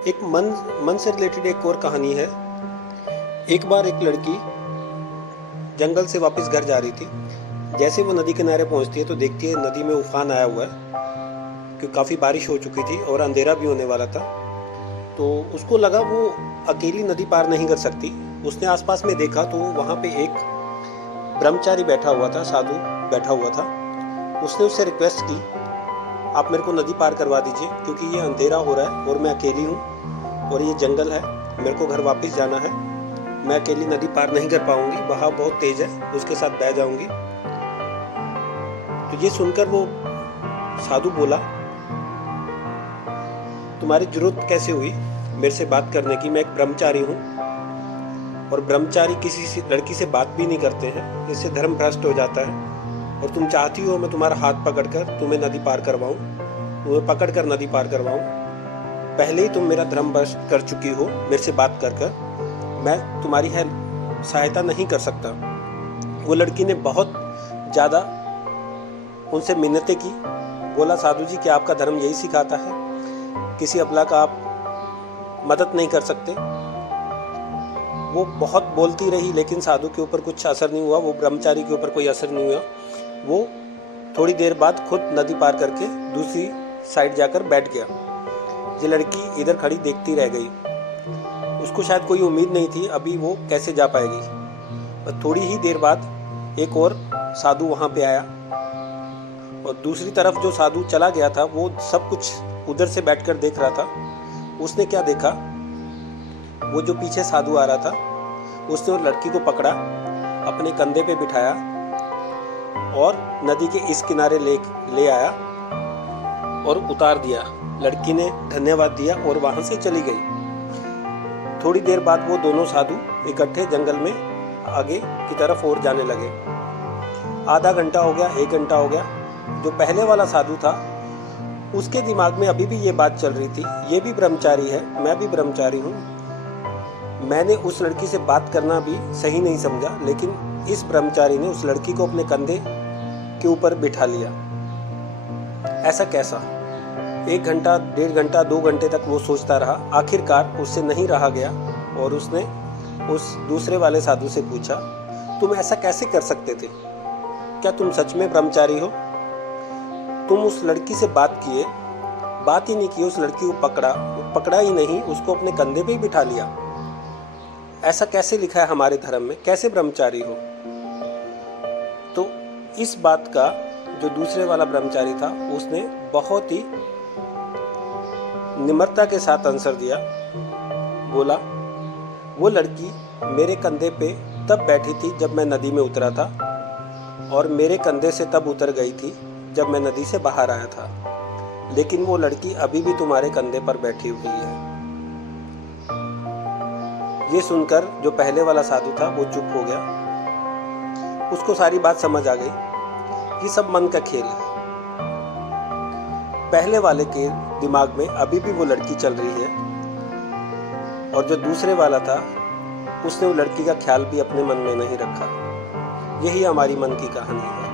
एक मन से रिलेटेड एक और कहानी है। एक बार एक लड़की जंगल से वापस घर जा रही थी। जैसे वो नदी किनारे पहुंचती है तो देखती है नदी में उफान आया हुआ है, क्योंकि काफ़ी बारिश हो चुकी थी और अंधेरा भी होने वाला था। तो उसको लगा वो अकेली नदी पार नहीं कर सकती। उसने आसपास में देखा तो वहाँ पे एक ब्रह्मचारी बैठा हुआ था, साधु बैठा हुआ था। उसने उससे रिक्वेस्ट की, आप मेरे को नदी पार करवा दीजिए, क्योंकि ये अंधेरा हो रहा है और मैं अकेली हूँ और ये जंगल है, मेरे को घर वापस जाना है। मैं अकेली नदी पार नहीं कर पाऊंगी, बहाव बहुत तेज है, उसके साथ बह जाऊंगी। तो ये सुनकर वो साधु बोला, तुम्हारी जरूरत कैसे हुई मेरे से बात करने की? मैं एक ब्रह्मचारी हूँ और ब्रह्मचारी किसी लड़की से बात भी नहीं करते हैं, इससे धर्म भ्रष्ट हो जाता है। और तुम चाहती हो मैं तुम्हारा हाथ पकड़कर तुम्हें नदी पार करवाऊं, तुम्हें पकड़कर नदी पार करवाऊं। पहले ही तुम मेरा धर्म भ्रष्ट कर चुकी हो मेरे से बात कर कर, मैं तुम्हारी सहायता नहीं कर सकता। वो लड़की ने बहुत ज़्यादा उनसे मिन्नतें की। बोला, साधु जी क्या आपका धर्म यही सिखाता है, किसी अबला का आप मदद नहीं कर सकते? वो बहुत बोलती रही लेकिन साधु के ऊपर कुछ असर नहीं हुआ, वो ब्रह्मचारी के ऊपर कोई असर नहीं हुआ। वो थोड़ी देर बाद खुद नदी पार करके दूसरी साइड जाकर बैठ गया। ये लड़की इधर खड़ी देखती रह गई। उसको शायद कोई उम्मीद नहीं थी अभी वो कैसे जा पाएगी। पर थोड़ी ही देर बाद एक और साधु वहाँ पे आया और दूसरी तरफ जो साधु चला गया था वो सब कुछ उधर से बैठकर देख रहा था। उसने क्या देखा, वो जो पीछे साधु आ रहा था उसने उस लड़की को पकड़ा, अपने कंधे पे बिठाया और नदी के इस किनारे ले आया और उतार दिया। लड़की ने धन्यवाद दिया और वहां से चली गई। थोड़ी देर बाद वो दोनों साधु इकट्ठे जंगल में आगे की तरफ और जाने लगे। आधा घंटा हो गया, 1 घंटा हो गया। जो पहले वाला साधु था उसके दिमाग में अभी भी ये बात चल रही थी, ये भी ब्रह्मचारी है, मैं भी ब्रह्मचारी हूँ। मैंने उस लड़की से बात करना भी सही नहीं समझा, लेकिन इस ब्रह्मचारी ने उस लड़की को अपने कंधे के ऊपर बिठा लिया। ऐसा कैसा? 1 घंटा, 1.5 घंटा, 2 घंटे तक वो सोचता रहा। आखिरकार उससे नहीं रहा गया और उसने उस दूसरे वाले साधु से पूछा, तुम ऐसा कैसे कर सकते थे? क्या तुम सच में ब्रह्मचारी हो? तुम उस लड़की से बात ही नहीं की, उस लड़की को पकड़ा ही नहीं, उसको अपने कंधे पे ही बिठा लिया। ऐसा कैसे लिखा है हमारे धर्म में? कैसे ब्रह्मचारी हो? तो इस बात का जो दूसरे वाला ब्रह्मचारी था उसने बहुत ही निम्रता के साथ आंसर दिया। बोला, वो लड़की मेरे कंधे पे तब बैठी थी जब मैं नदी में उतरा था और मेरे कंधे से तब उतर गई थी जब मैं नदी से बाहर आया था, लेकिन वो लड़की अभी भी तुम्हारे कंधे पर बैठी हुई है। ये सुनकर जो पहले वाला साधु था वो चुप हो गया। उसको सारी बात समझ आ गई, ये सब मन का खेल है। पहले वाले के दिमाग में अभी भी वो लड़की चल रही है और जो दूसरे वाला था उसने वो लड़की का ख्याल भी अपने मन में नहीं रखा। यही हमारी मन की कहानी है।